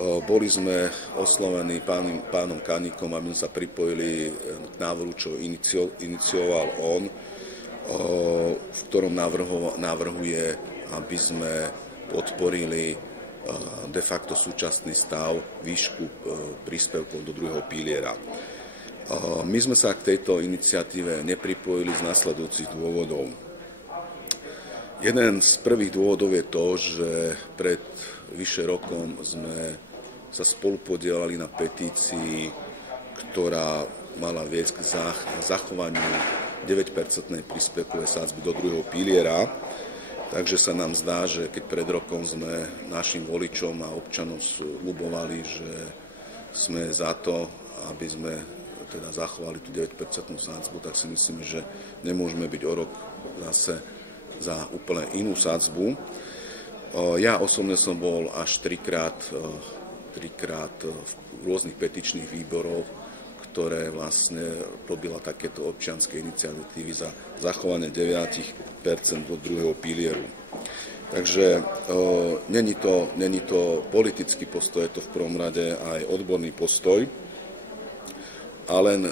Boli sme oslovení pánom Kaníkom, aby sme sa pripojili k návrhu, čo inicioval on, v ktorom navrhuje, aby sme podporili de facto súčasný stav výšku príspevkov do druhého piliera. My sme sa k tejto iniciatíve nepripojili z nasledujúcich dôvodov. Jeden z prvých dôvodov je to, že pred vyše rokom sme sa spolupodielali na petícii, ktorá mala viesť k zachovaniu 9% príspevkovej sadzby do druhého piliera. Takže sa nám zdá, že keď pred rokom sme našim voličom a občanom sľubovali, že sme za to, aby sme teda zachovali tú 9% sadzbu, tak si myslíme, že nemôžeme byť o rok zase za úplne inú sadzbu. Ja osobne som bol až trikrát v rôznych petičných výboroch, ktoré vlastne robila takéto občianske iniciatívy za zachovanie 9% do druhého pilieru. Takže není to politický postoj, je to v prvom rade aj odborný postoj, a len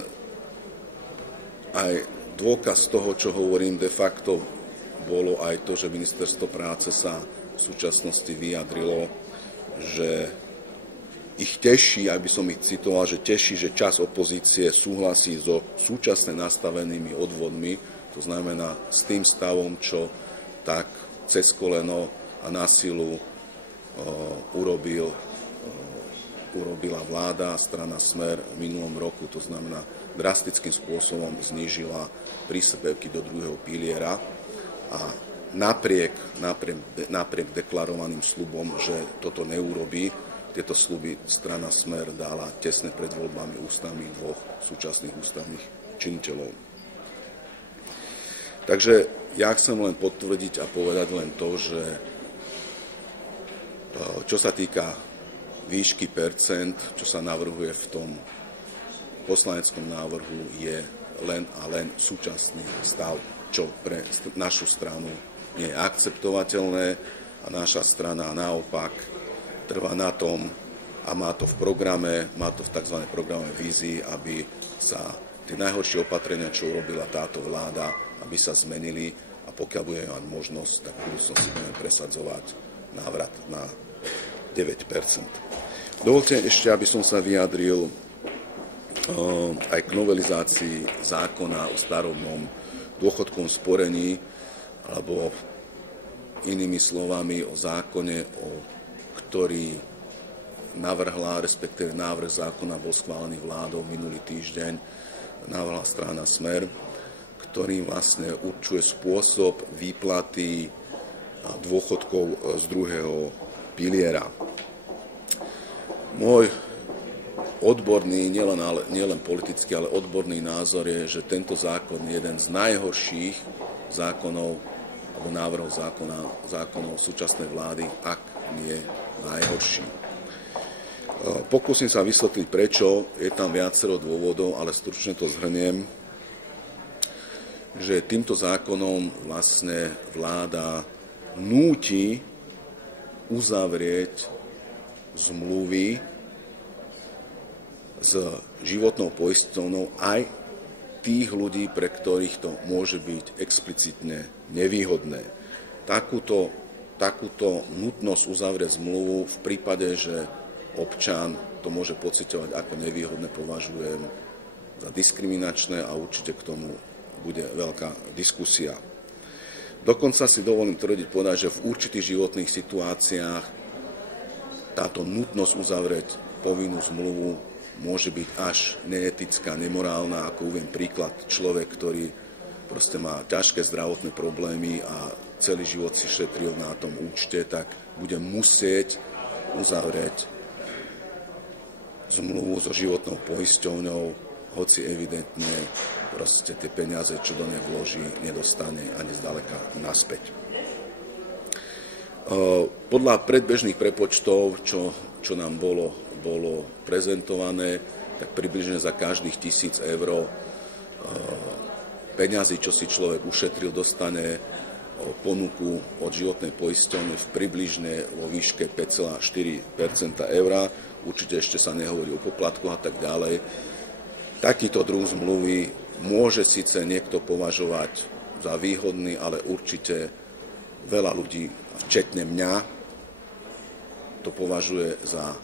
aj dôkaz toho, čo hovorím, de facto bolo aj to, že Ministerstvo práce sa v súčasnosti vyjadrilo, že ich teší, ak by som ich citoval, že teší, že časť opozície súhlasí so súčasne nastavenými odvodmi, to znamená s tým stavom, čo tak cez koleno a na silu urobila vláda a strana Smer v minulom roku, to znamená drastickým spôsobom znížila príspevky do druhého piliera a napriek deklarovaným sľubom, že toto neurobí, tieto sľuby strana Smer dala tesne pred voľbami ústavných dvoch súčasných ústavných činiteľov. Takže ja chcem len potvrdiť a povedať len to, že čo sa týka výšky percent, čo sa navrhuje v tom poslaneckom návrhu, je len a len súčasný stav, čo pre našu stranu nie je akceptovateľné a naša strana naopak trvá na tom a má to v programe, má to v tzv. Programe vízii, aby sa tie najhoršie opatrenia, čo urobila táto vláda, aby sa zmenili a pokiaľ budeme mať možnosť, tak v budúcnosti budeme presadzovať návrat na 9%. Dovolte ešte, aby som sa vyjadril aj k novelizácii zákona o starobnom dôchodkovom sporení, alebo inými slovami o zákone, ktorý navrhla, respektíve návrh zákona bol schválený vládou minulý týždeň, navrhla strana Smer, ktorý vlastne určuje spôsob výplaty dôchodkov z druhého piliera. Môj odborný, nielen politický, ale odborný názor je, že tento zákon je jeden z najhorších zákonov alebo návrhov zákonov súčasnej vlády, ak nie najhorší. Pokúsim sa vysvetliť, prečo. Je tam viacero dôvodov, ale stručne to zhrniem, že týmto zákonom vlastne vláda núti uzavrieť zmluvy s životnou poisťovňou aj tých ľudí, pre ktorých to môže byť explicitne nevýhodné. Takúto nutnosť uzavrieť zmluvu v prípade, že občan to môže pociťovať ako nevýhodné, považujem za diskriminačné a určite k tomu bude veľká diskusia. Dokonca si dovolím povedať, že v určitých životných situáciách táto nutnosť uzavrieť povinnú zmluvu môže byť až neetická, nemorálna, ako uviem príklad, človek, ktorý proste má ťažké zdravotné problémy a celý život si šetril na tom účte, tak bude musieť uzavrieť zmluvu so životnou poisťovňou, hoci evidentne proste tie peniaze, čo do nej vloží, nedostane ani zďaleka naspäť. Podľa predbežných prepočtov, čo nám bolo prezentované, tak približne za každých 1000 eur peňazí, čo si človek ušetril, dostane ponuku od životnej poisťovne v približne vo výške 5,4 €. Určite ešte sa nehovorí o poplatkoch a tak ďalej. Takýto druh zmluvy môže síce niekto považovať za výhodný, ale určite veľa ľudí, včetne mňa, to považuje za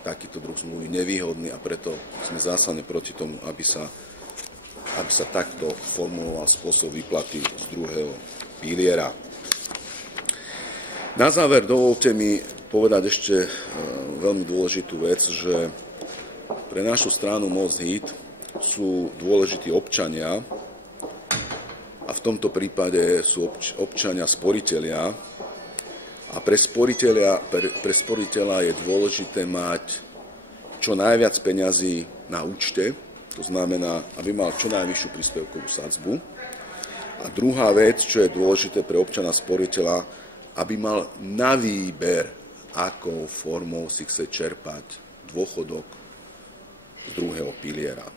takýto druh zmluvy nevýhodný a preto sme zásadne proti tomu, aby sa takto formuloval spôsob výplaty z druhého piliera. Na záver dovolte mi povedať ešte veľmi dôležitú vec, že pre našu stranu Most Híd sú dôležití občania a v tomto prípade sú občania sporitelia. A pre sporiteľa je dôležité mať čo najviac peňazí na účte, to znamená, aby mal čo najvyššiu príspevkovú sadzbu. A druhá vec, čo je dôležité pre občana sporiteľa, aby mal na výber, akou formou si chce čerpať dôchodok z druhého piliera.